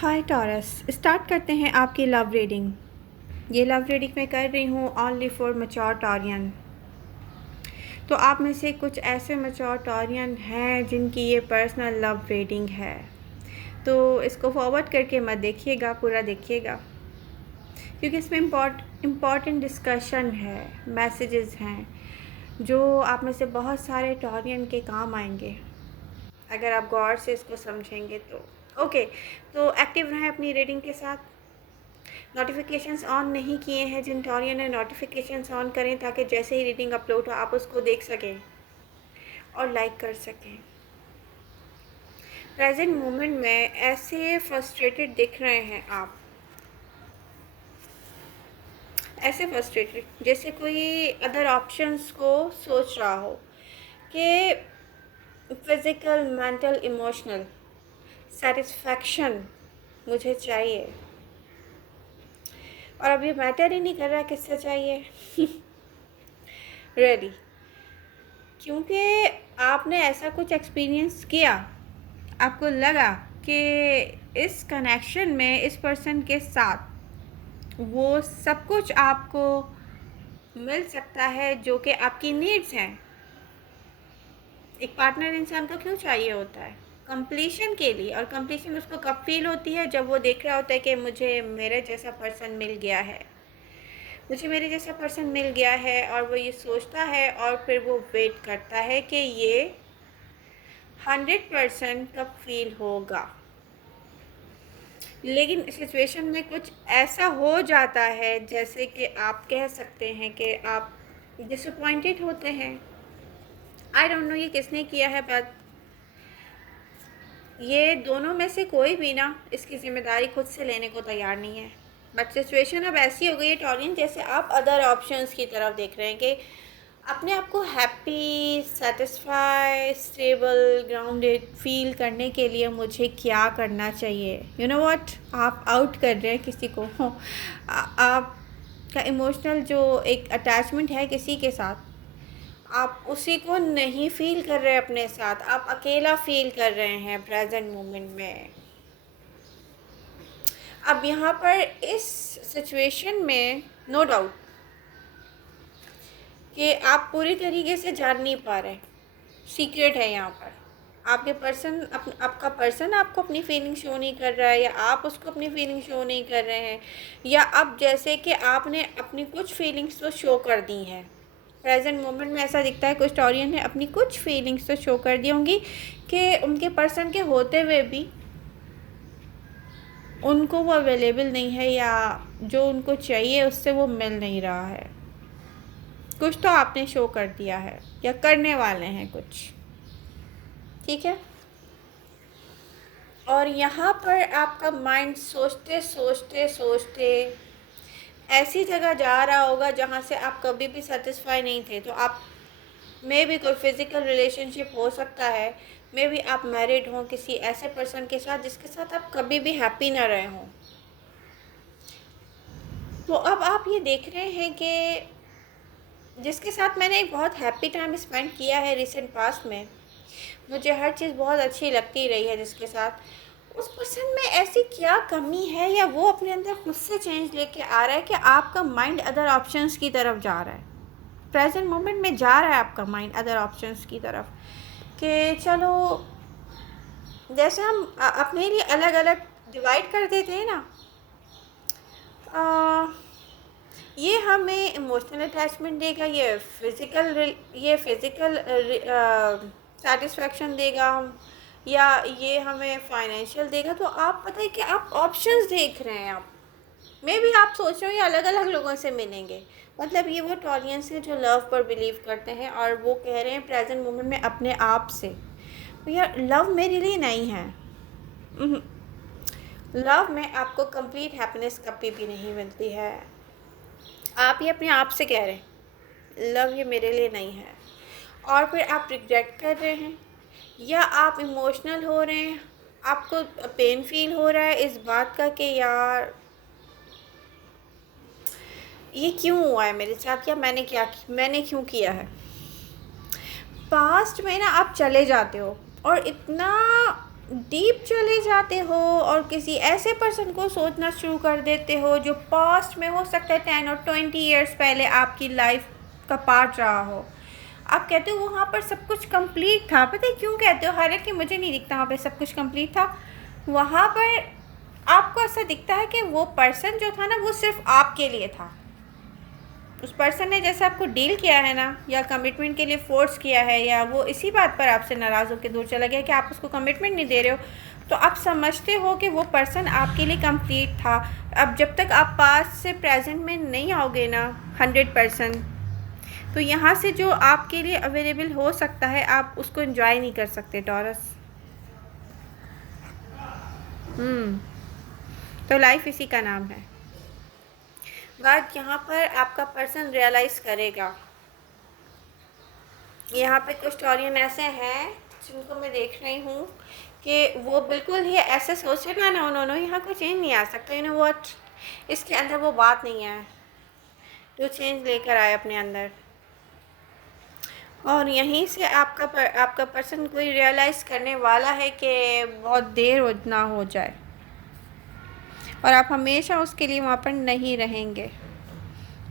हाय taurus, start करते हैं आपकी लव रीडिंग। ये लव रीडिंग मैं कर रही हूँ ओनली फॉर मैच्योर टॉरियन। तो आप में से कुछ ऐसे मैच्योर टॉरियन हैं जिनकी ये पर्सनल लव रीडिंग है, तो इसको फॉरवर्ड करके मत देखिएगा, पूरा देखिएगा, क्योंकि इसमें इम्पॉर्टेंट डिस्कशन है, मैसेजेस हैं जो आप में से बहुत सारे टॉरियन के काम आएंगे अगर आप गौर से इसको समझेंगे तो। ओके, तो एक्टिव रहें अपनी रीडिंग के साथ। नोटिफिकेशंस ऑन नहीं किए हैं जिन टॉरियन ने, नोटिफिकेशंस ऑन करें ताकि जैसे ही रीडिंग अपलोड हो आप उसको देख सकें और लाइक कर सकें। प्रेजेंट मोमेंट में ऐसे फ्रस्ट्रेटेड दिख रहे हैं आप, ऐसे फ्रस्ट्रेटेड जैसे कोई अदर ऑप्शंस को सोच रहा हो कि फिज़िकल, मेंटल, इमोशनल सेटिस्फैक्शन मुझे चाहिए, और अब ये मैटर ही नहीं कर रहा किससे चाहिए। रियली क्योंकि आपने ऐसा कुछ एक्सपीरियंस किया, आपको लगा कि इस कनेक्शन में इस पर्सन के साथ वो सब कुछ आपको मिल सकता है जो कि आपकी नीड्स हैं। एक पार्टनर इंसान को क्यों चाहिए होता है? कंप्लीशन के लिए। और कंप्लीशन उसको कब फील होती है? जब वो देख रहा होता है कि मुझे मेरे जैसा पर्सन मिल गया है, मुझे मेरे जैसा पर्सन मिल गया है, और वो ये सोचता है और फिर वो वेट करता है कि ये 100% कब फील होगा। लेकिन सिचुएशन में कुछ ऐसा हो जाता है जैसे कि आप कह सकते हैं कि आप डिसअपॉइंटेड होते हैं। आई डोंट नो ये किसने किया है, बट ये दोनों में से कोई भी ना इसकी ज़िम्मेदारी खुद से लेने को तैयार नहीं है। बट सिचुएशन अब ऐसी हो गई है टॉरियन, जैसे आप अदर ऑप्शंस की तरफ देख रहे हैं कि अपने आप को happy, satisfy, stable, grounded feel करने के लिए मुझे क्या करना चाहिए। यू नो व्हाट, आप आउट कर रहे हैं किसी को। आपका इमोशनल जो एक अटैचमेंट है किसी के साथ, आप उसी को नहीं फील कर रहे अपने साथ, आप अकेला फील कर रहे हैं प्रेजेंट मोमेंट में। अब यहाँ पर इस सिचुएशन में नो डाउट कि आप पूरी तरीके से जान नहीं पा रहे, सीक्रेट है यहाँ पर। आपके पर्सन आपका पर्सन आपको अपनी फीलिंग शो नहीं कर रहा है, या आप उसको अपनी फीलिंग शो नहीं कर रहे हैं, या अब जैसे कि आपने अपनी कुछ फीलिंग्स तो शो कर दी हैं। प्रेजेंट मोमेंट में ऐसा दिखता है कुछ टॉरियन ने अपनी कुछ फीलिंग्स तो शो कर दी होंगी कि उनके पर्सन के होते हुए भी उनको वो अवेलेबल नहीं है, या जो उनको चाहिए उससे वो मिल नहीं रहा है। कुछ तो आपने शो कर दिया है या करने वाले हैं कुछ, ठीक है। और यहाँ पर आपका माइंड सोचते सोचते सोचते ऐसी जगह जा रहा होगा जहाँ से आप कभी भी सेटिस्फाई नहीं थे। तो आप मे भी कोई फिज़िकल रिलेशनशिप हो सकता है, मे भी आप मैरिड हों किसी ऐसे पर्सन के साथ जिसके साथ आप कभी भी हैप्पी ना रहे हों। तो अब आप ये देख रहे हैं कि जिसके साथ मैंने एक बहुत हैप्पी टाइम स्पेंड किया है रिसेंट पास्ट में, मुझे हर चीज़ बहुत अच्छी लगती रही है जिसके साथ, उस पर्सन में ऐसी क्या कमी है, या वो अपने अंदर खुद से चेंज लेके आ रहा है कि आपका माइंड अदर ऑप्शंस की तरफ जा रहा है। प्रेजेंट मोमेंट में जा रहा है आपका माइंड अदर ऑप्शंस की तरफ कि चलो, जैसे हम अपने लिए अलग अलग डिवाइड कर देते हैं ना, ये हमें इमोशनल अटैचमेंट देगा, ये फिज़िकल सेटिस्फैक्शन देगा, या ये हमें फाइनेंशियल देगा। तो आप पता है कि आप ऑप्शंस देख रहे हैं। आप मे भी आप सोच रहे हो ये अलग अलग लोगों से मिलेंगे। मतलब ये वो टॉरियंस हैं जो लव पर बिलीव करते हैं, और वो कह रहे हैं प्रेजेंट मोमेंट में अपने आप से, तो यार लव मेरे लिए नहीं है। लव में आपको कंप्लीट हैप्पीनेस कभी भी नहीं मिलती है। आप ये अपने आप से कह रहे हैं लव ये मेरे लिए नहीं है, और फिर आप रिग्रेट कर रहे हैं, या आप इमोशनल हो रहे हैं, आपको पेन फील हो रहा है इस बात का कि यार ये क्यों हुआ है मेरे साथ, या मैंने क्यों किया है। पास्ट में ना आप चले जाते हो और इतना डीप चले जाते हो और किसी ऐसे पर्सन को सोचना शुरू कर देते हो जो पास्ट में हो सकता है 10 और 20 ईयर्स पहले आपकी लाइफ का पार्ट रहा हो। आप कहते हो वहाँ पर सब कुछ कंप्लीट था, पता है क्यों कहते हो? हालांकि मुझे नहीं दिखता वहाँ पर सब कुछ कंप्लीट था। वहाँ पर आपको ऐसा दिखता है कि वो पर्सन जो था ना, वो सिर्फ आपके लिए था। उस पर्सन ने जैसे आपको डील किया है ना, या कमिटमेंट के लिए फ़ोर्स किया है, या वो इसी बात पर आपसे नाराज़ होकर दूर चला गया कि आप उसको कमिटमेंट नहीं दे रहे हो, तो आप समझते हो कि वो पर्सन आपके लिए कंप्लीट था। अब जब तक आप पास्ट से प्रेजेंट में नहीं आओगे ना 100%, तो यहाँ से जो आपके लिए अवेलेबल हो सकता है आप उसको एंजॉय नहीं कर सकते टॉरस। तो लाइफ इसी का नाम है। बट यहाँ पर आपका पर्सन रियलाइज़ करेगा। यहाँ पे कुछ स्टोरियन ऐसे हैं जिनको मैं देख रही हूँ कि वो बिल्कुल ही ऐसे सोचेगा ना उन्होंने, यहाँ कोई चेंज नहीं आ सकता। यू नो व्हाट, इसके अंदर वो बात नहीं है जो चेंज लेकर आए अपने अंदर। और यहीं से आपका पर्सन कोई रियलाइज़ करने वाला है कि बहुत देर ना हो जाए, और आप हमेशा उसके लिए वहाँ पर नहीं रहेंगे।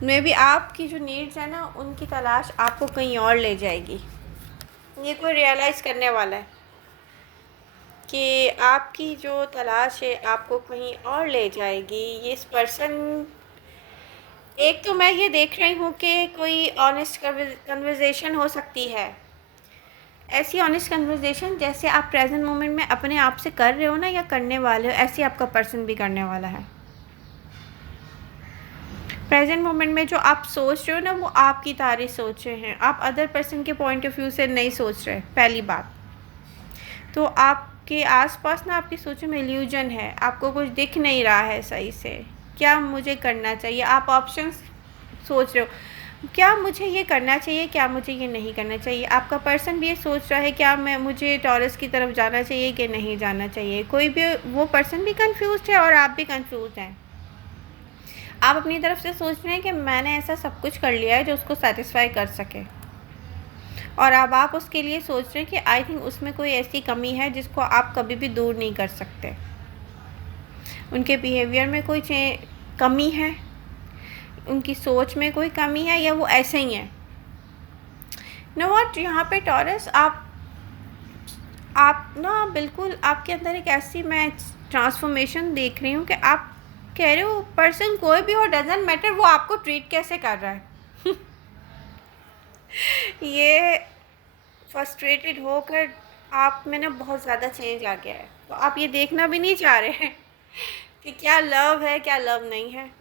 मे भी आपकी जो नीड्स है ना, उनकी तलाश आपको कहीं और ले जाएगी। ये कोई रियलाइज़ करने वाला है कि आपकी जो तलाश है आपको कहीं और ले जाएगी। ये इस पर्सन, एक तो मैं ये देख रही हूँ कि कोई ऑनेस्ट कन्वर्सेशन हो सकती है। ऐसी ऑनेस्ट कन्वर्सेशन जैसे आप प्रेजेंट मोमेंट में अपने आप से कर रहे हो ना, या करने वाले हो, ऐसी आपका पर्सन भी करने वाला है। प्रेजेंट मोमेंट में जो आप सोच रहे हो ना, वो आपकी तारीफ सोच रहे हैं, आप अदर पर्सन के पॉइंट ऑफ व्यू से नहीं सोच रहे। पहली बात तो आपके आसपास ना आपकी सोचों में इल्यूजन है, आपको कुछ दिख नहीं रहा है सही से। क्या मुझे करना चाहिए, आप ऑप्शंस सोच रहे हो, क्या मुझे ये करना चाहिए, क्या मुझे ये नहीं करना चाहिए। आपका पर्सन भी ये सोच रहा है क्या मुझे टॉरस की तरफ जाना चाहिए कि नहीं जाना चाहिए। कोई भी, वो पर्सन भी कंफ्यूज है और आप भी कंफ्यूज हैं। आप अपनी तरफ से सोच रहे हैं कि मैंने ऐसा सब कुछ कर लिया है जो उसको सेटिस्फाई कर सके, और अब आप उसके लिए सोच रहे हैं कि आई थिंक उसमें कोई ऐसी कमी है जिसको आप कभी भी दूर नहीं कर सकते। उनके बिहेवियर में कोई कमी है, उनकी सोच में कोई कमी है, या वो ऐसे ही हैं। नो व्हाट, यहाँ पे टॉरस आप ना बिल्कुल आपके अंदर एक ऐसी मैं ट्रांसफॉर्मेशन देख रही हूँ कि आप कह रहे हो पर्सन कोई भी हो, डजेंट मैटर वो आपको ट्रीट कैसे कर रहा है। ये फ्रस्ट्रेटेड होकर आप में ना बहुत ज़्यादा चेंज आ गया है। तो आप ये देखना भी नहीं चाह रहे हैं कि क्या लव है, क्या लव नहीं है।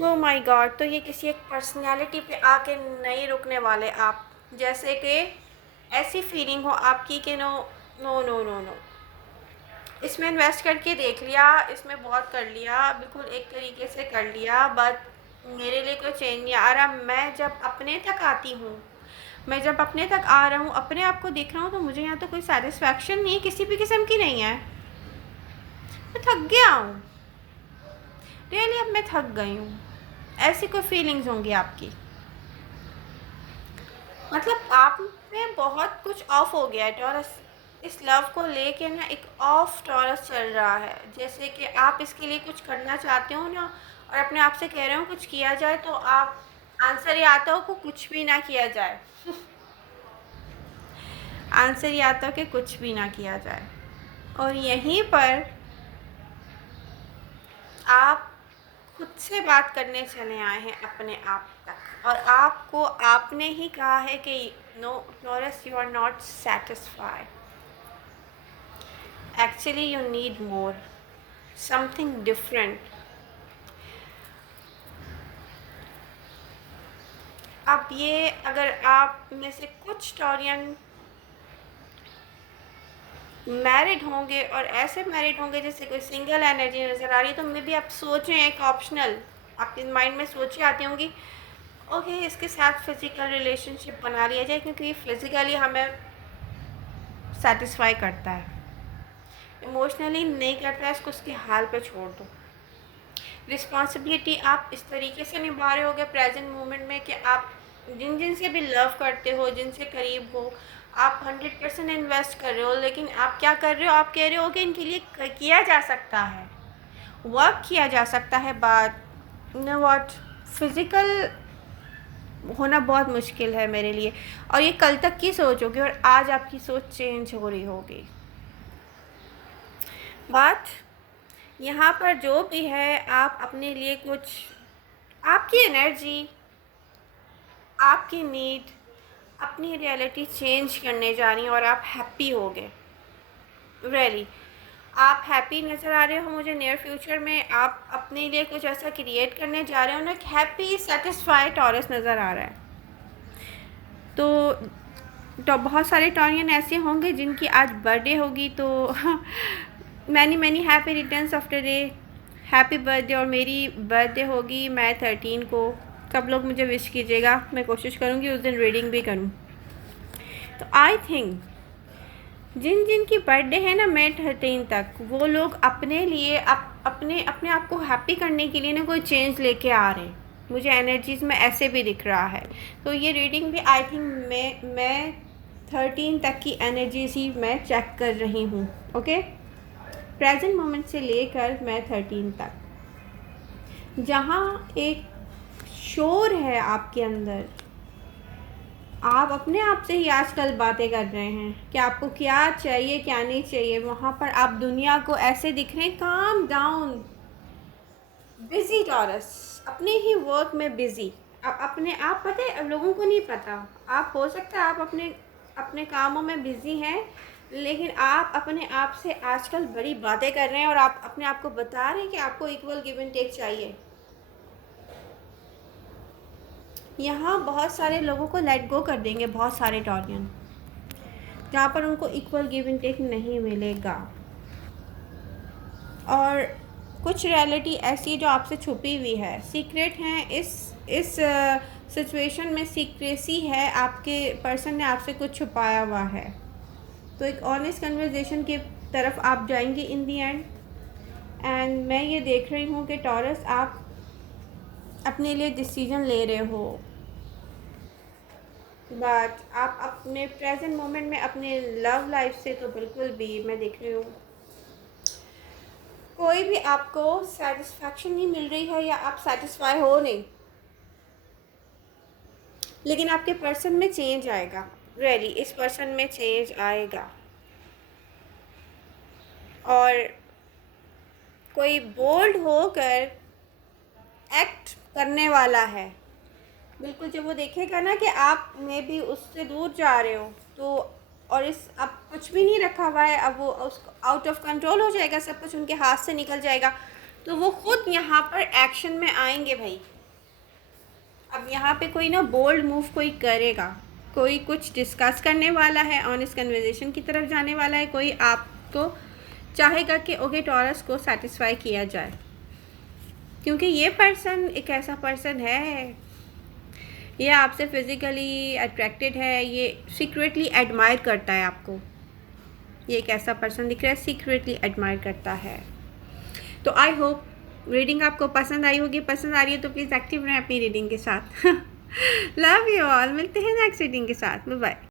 ओह माय गॉड, तो ये किसी एक पर्सनैलिटी पे आके नहीं रुकने वाले आप। जैसे कि ऐसी फीलिंग हो आपकी कि no no no no no, इसमें इन्वेस्ट करके देख लिया, इसमें बहुत कर लिया, बिल्कुल एक तरीके से कर लिया, बट मेरे लिए कोई चेंज नहीं आ रहा। मैं जब अपने तक आती हूँ, मैं जब अपने तक आ रहा हूँ, अपने आप को देख रहा हूँ, तो मुझे यहाँ तो कोई सेटिस्फैक्शन नहीं है, किसी भी किस्म की नहीं है। मैं थक गया हूँ रियली, अब मैं थक गई हूँ। ऐसी कोई फीलिंग्स होंगी आपकी, मतलब आप में बहुत कुछ ऑफ हो गया है टॉरस। इस लव को लेके ना एक ऑफ टॉरस चल रहा है, जैसे कि आप इसके लिए कुछ करना चाहते हो ना, और अपने आप से कह रहे हो कुछ किया जाए, तो आप आंसर ये आता हो कि कुछ भी ना किया जाए। आंसर ये आता हो कि कुछ भी ना किया जाए। और यहीं पर आप खुद से बात करने चले आए हैं अपने आप तक, और आपको आपने ही कहा है कि no Taurus, you are not satisfied, actually you need more, something different. अब ये अगर आप में से कुछ टॉरियन मैरिड होंगे, और ऐसे मैरिड होंगे जैसे कोई सिंगल एनर्जी नज़र आ रही है, तो मे भी आप सोचें एक ऑप्शनल आपके माइंड में सोचें आती होंगी, ओके इसके साथ फिज़िकल रिलेशनशिप बना लिया जाए, क्योंकि ये फिज़िकली हमें सेटिस्फाई करता है, इमोशनली नहीं करता है, इसको उसके हाल पे छोड़ दो। रिस्पॉन्सिबिलिटी आप इस तरीके से निभा रहे होगे प्रेजेंट मोमेंट में कि आप जिन जिन से भी लव करते हो, जिनसे करीब हो, आप 100% इन्वेस्ट कर रहे हो, लेकिन आप क्या कर रहे हो, आप कह रहे हो कि इनके लिए किया जा सकता है, वर्क किया जा सकता है, but you know what, physical होना बहुत मुश्किल है मेरे लिए। और ये कल तक की सोच होगी और आज आपकी सोच चेंज हो रही होगी। बात यहाँ पर जो भी है, आप अपने लिए कुछ, आपकी एनर्जी, आपकी नीड, अपनी रियलिटी चेंज करने जा रही हैं और आप हैप्पी हो गए। रियली आप हैप्पी नज़र आ रहे हो मुझे। नियर फ्यूचर में आप अपने लिए कुछ ऐसा क्रिएट करने जा रहे हो ना, एक हैप्पी सेटिस्फाइड टॉरस नज़र आ रहा है। तो बहुत सारे टॉरियन ऐसे होंगे जिनकी आज बर्थडे होगी, तो many happy returns of the day, happy birthday. और मेरी बर्थडे होगी May 13 को। सब लोग मुझे विश कीजिएगा, मैं कोशिश करूँगी उस दिन रीडिंग भी करूँ। तो आई थिंक जिन जिन की बर्थडे है ना May 13 तक, वो लोग अपने लिए अपने आप को हैप्पी करने के लिए ना कोई चेंज लेके आ रहे हैं। मुझे एनर्जीज़ में ऐसे भी दिख रहा है। तो ये रीडिंग भी आई थिंक मैं 13 तक की एनर्जीज ही मैं चेक कर रही हूँ। ओके, प्रेजेंट मोमेंट से लेकर May 13 तक, जहाँ एक शोर है आपके अंदर, आप अपने आप से ही आजकल बातें कर रहे हैं कि आपको क्या चाहिए क्या नहीं चाहिए। वहाँ पर आप दुनिया को ऐसे दिख रहे हैं, काम डाउन, बिजी टॉरस, अपने ही वर्क में बिजी। अपने आप पता है, लोगों को नहीं पता। आप हो सकता है आप अपने कामों में बिजी हैं, लेकिन आप अपने आप से आजकल बड़ी बातें कर रहे हैं और आप अपने आप को बता रहे हैं कि आपको इक्वल गिव एंड टेक चाहिए। यहाँ बहुत सारे लोगों को लेट गो कर देंगे, बहुत सारे टॉरियन, जहाँ पर उनको इक्वल गिव एंड टेक नहीं मिलेगा। और कुछ रियलिटी ऐसी जो आपसे छुपी हुई है, सीक्रेट हैं। इस सिचुएशन में सीक्रेसी है, आपके पर्सन ने आपसे कुछ छुपाया हुआ है। तो एक ऑनेस्ट कन्वर्सेशन की तरफ आप जाएंगे इन दी एंड। एंड मैं ये देख रही हूँ कि टॉरस, आप अपने लिए डिसीजन ले रहे हो, बट आप अपने प्रेजेंट मोमेंट में अपने लव लाइफ से तो बिल्कुल भी, मैं देख रही हूँ कोई भी आपको सेटिस्फैक्शन नहीं मिल रही है, या आप सेटिस्फाई हो नहीं। लेकिन आपके पर्सन में चेंज आएगा, रियली इस पर्सन में चेंज आएगा। और कोई बोल्ड होकर एक्ट करने वाला है। बिल्कुल जब वो देखेगा ना कि आप में भी उससे दूर जा रहे हो, तो और अब कुछ भी नहीं रखा हुआ है, अब वो उसको आउट ऑफ कंट्रोल हो जाएगा, सब कुछ उनके हाथ से निकल जाएगा, तो वो खुद यहाँ पर एक्शन में आएंगे भाई। अब यहाँ पे कोई ना बोल्ड मूव कोई करेगा, कोई कुछ डिस्कस करने वाला है, ऑनेस्ट कन्वर्सेशन की तरफ जाने वाला है, कोई आपको चाहेगा कि ओके टॉरस को सेटिस्फाई किया जाए। क्योंकि ये पर्सन एक ऐसा पर्सन है, ये आपसे फिज़िकली अट्रैक्टेड है, ये सीक्रेटली एडमायर करता है आपको। ये एक ऐसा पर्सन दिख रहा है, सीक्रेटली एडमायर करता है। तो आई होप रीडिंग आपको पसंद आई होगी। पसंद आ रही है तो प्लीज़ एक्टिव रहें अपनी रीडिंग के साथ। लव यू ऑल, मिलते हैं नेक्स्ट रीडिंग के साथ। Bye bye.